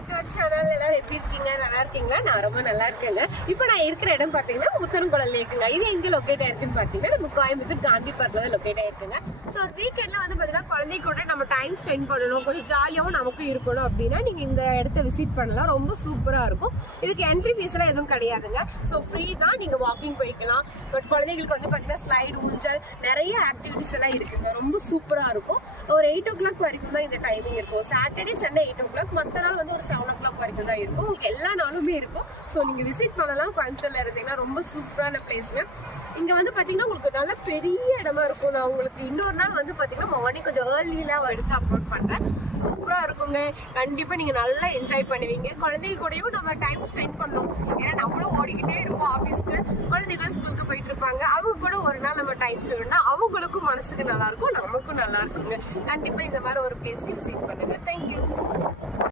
மக்கள் சேனல் எல்லாரும் எப்படி இருக்கீங்க? நல்லா இருக்கீங்களா? நான் ரொம்ப நல்லா இருக்கேங்க. இப்போ நான் இருக்கிற இடம் பாத்தீங்கன்னா முத்தரங்குளம் லேக்குங்க. இது எங்க லொக்கேட் ஆயிருக்குன்னு பாத்தீங்கன்னா நம்ம கோயம்புத்தூர் காந்தி பார்க்ல தான் லொக்கேட் ஆயிருக்குங்க. ஸோ வீக்கெண்ட்ல வந்து பாத்தீங்கன்னா குழந்தை கூட நம்ம டைம் ஸ்பெண்ட் பண்ணணும், கொஞ்சம் ஜாலியாகவும் நமக்கும் இருக்கணும் அப்படின்னா நீங்க இந்த இடத்த விசிட் பண்ணலாம். ரொம்ப சூப்பரா இருக்கும். இதுக்கு என்ட்ரி ஃபீஸ் எல்லாம் எதுவும் கிடையாதுங்க. ஸோ ஃப்ரீ தான், நீங்க வாக்கிங் போய்க்கலாம். பட் குழந்தைகளுக்கு வந்து பாத்தீங்கன்னா ஸ்லைடு, ஊஞ்சல், நிறைய ஆக்டிவிட்டிஸ் எல்லாம் இருக்குங்க. ரொம்ப சூப்பரா இருக்கும். ஒரு 8 o'clock வரைக்கும் தான் இந்த டைமிங் இருக்கும். சாட்டர்டே சண்டே 8 o'clock, மற்ற நாள் வந்து ஒரு 7 o'clock வரைக்கும் தான் இருக்கும். உங்களுக்கு எல்லா நாளுமே இருக்கும். ஸோ நீங்க விசிட் பண்ணலாம். கோயம்புத்தூர்ல இருந்தீங்கன்னா ரொம்ப சூப்பரான பிளேஸ்ங்க. இங்க வந்து பாத்தீங்கன்னா உங்களுக்கு நல்ல பெரிய இடமா இருக்கும். நான் உங்களுக்கு இன்னொரு நாள் வந்து பாத்தீங்கன்னா மார்னிங் கொஞ்சம் ஏர்லியெல்லாம் எடுத்து அப்லோட் பண்றேன். சூப்பரா இருக்குங்க. கண்டிப்பா நீங்க நல்லா என்ஜாய் பண்ணுவீங்க. குழந்தைங்க கூடயும் நம்ம டைம் ஸ்பெண்ட் பண்ணணும். ஏன்னா நம்மளும் ஓடிக்கிட்டே இருப்போம் ஆஃபீஸ்க்கு, குழந்தைகளும் ஸ்கூலுக்கு போயிட்டு இருப்பாங்க. அவங்க கூட ஒரு நாள் நம்ம டைம் ஸ்பெண்ட் அவங்களுக்கும் மனசுக்கு நல்லா இருக்கும், நமக்கும் நல்லா இருக்குங்க. கண்டிப்பா இந்த மாதிரி ஒரு பிளேஸ்க்கு விசிட் பண்ணுங்க. தேங்க்யூ.